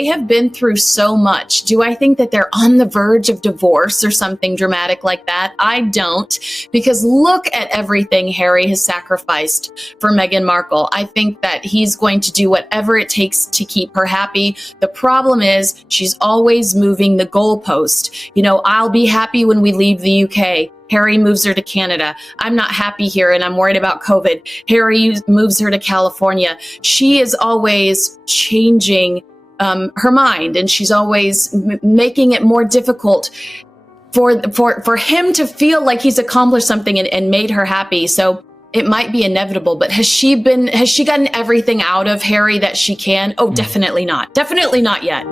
They have been through so much. Do I think that they're on the verge of divorce or something dramatic like that? I don't, because look at everything Harry has sacrificed for Meghan Markle. I think that he's going to do whatever it takes to keep her happy. The problem is she's always moving the goalpost. You know, I'll be happy when we leave the UK. Harry moves her to Canada. I'm not happy here and I'm worried about COVID. Harry moves her to California. She is always changing her mind, and she's always making it more difficult for him to feel like he's accomplished something and made her happy. So it might be inevitable, but has she gotten everything out of Harry that she can? Oh, definitely not. Definitely not yet.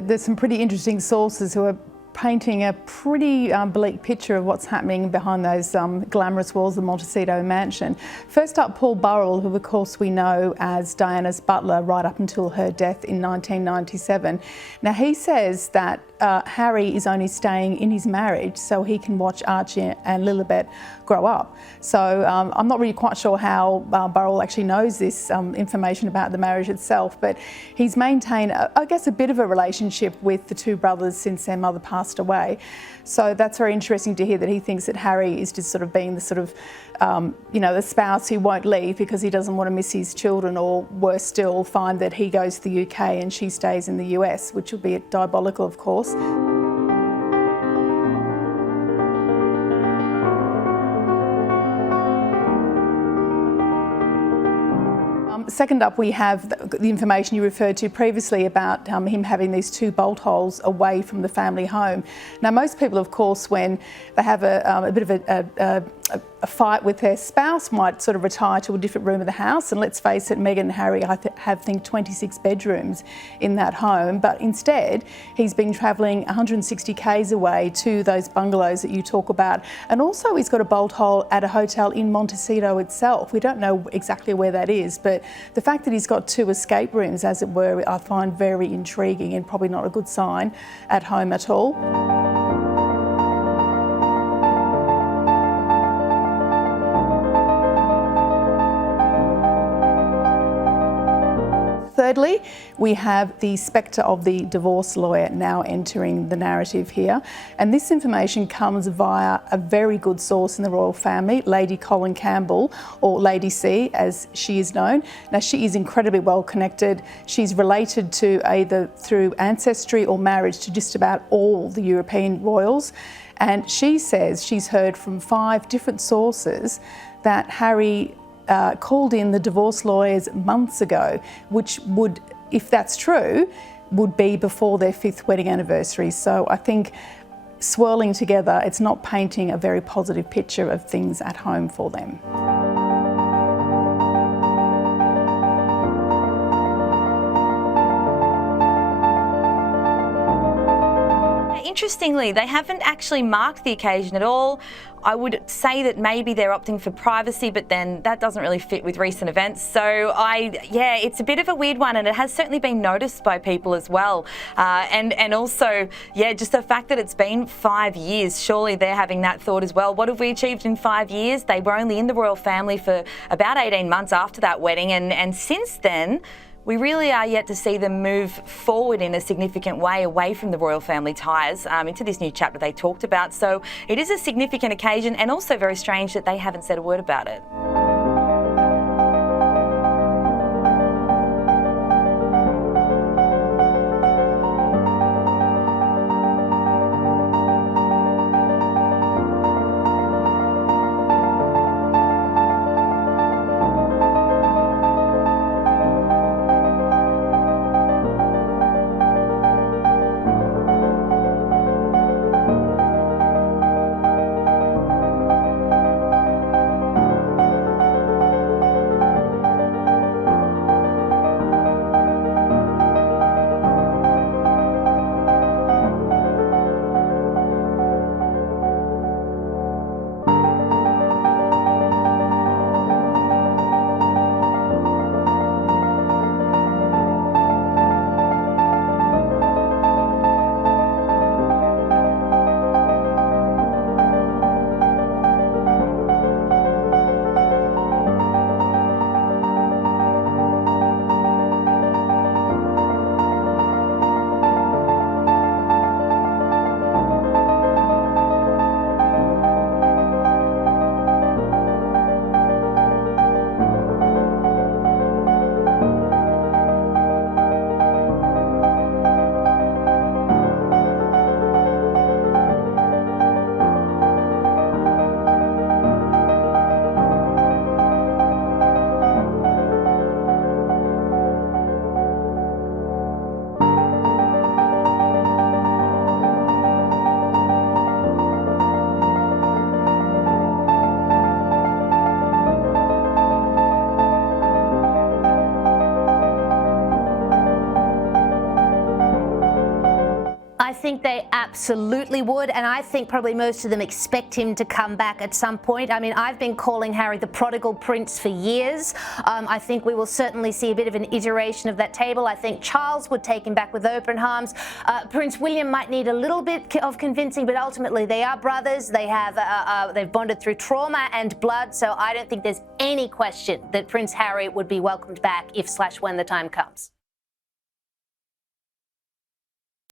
There's some pretty interesting sources who are painting a pretty bleak picture of what's happening behind those glamorous walls of the Montecito mansion. First up, Paul Burrell, who of course we know as Diana's butler right up until her death in 1997. Now he says that Harry is only staying in his marriage so he can watch Archie and Lilibet grow up. So I'm not really quite sure how Burrell actually knows this information about the marriage itself, but he's maintained, I guess, a bit of a relationship with the two brothers since their mother passed away. So that's very interesting to hear that he thinks that Harry is just sort of being the sort of, the spouse who won't leave because he doesn't want to miss his children, or worse still, find that he goes to the UK and she stays in the US, which would be diabolical, of course. Second up, we have the information you referred to previously about him having these two bolt holes away from the family home. Now, most people, of course, when they have a bit of a fight with their spouse, might sort of retire to a different room of the house. And let's face it, Meghan and Harry have, I think, 26 bedrooms in that home. But instead, he's been travelling 160 k's away to those bungalows that you talk about. And also, he's got a bolt hole at a hotel in Montecito itself. We don't know exactly where that is, but the fact that he's got two escape rooms, as it were, I find very intriguing and probably not a good sign at home at all. Thirdly, we have the spectre of the divorce lawyer now entering the narrative here. And this information comes via a very good source in the royal family, Lady Colin Campbell, or Lady C as she is known. Now, she is incredibly well connected. She's related to, either through ancestry or marriage, to just about all the European royals. And she says she's heard from 5 different sources that Harry called in the divorce lawyers months ago, which would, if that's true, would be before their 5th wedding anniversary. So I think swirling together, it's not painting a very positive picture of things at home for them. interestingly, they haven't actually marked the occasion at all. I would say that maybe they're opting for privacy, but then that doesn't really fit with recent events. So it's a bit of a weird one, and it has certainly been noticed by people as well. And also, just the fact that it's been 5 years, surely they're having that thought as well. What have we achieved in 5 years? They were only in the royal family for about 18 months after that wedding, and since then, we really are yet to see them move forward in a significant way away from the royal family ties into this new chapter they talked about. So it is a significant occasion, and also very strange that they haven't said a word about it. I think they absolutely would, and I think probably most of them expect him to come back at some point. I mean, I've been calling Harry the prodigal prince for years. I think we will certainly see a bit of an iteration of that table. I think Charles would take him back with open arms. Prince William might need a little bit of convincing, but ultimately they are brothers. They've bonded through trauma and blood, so I don't think there's any question that Prince Harry would be welcomed back if/when the time comes.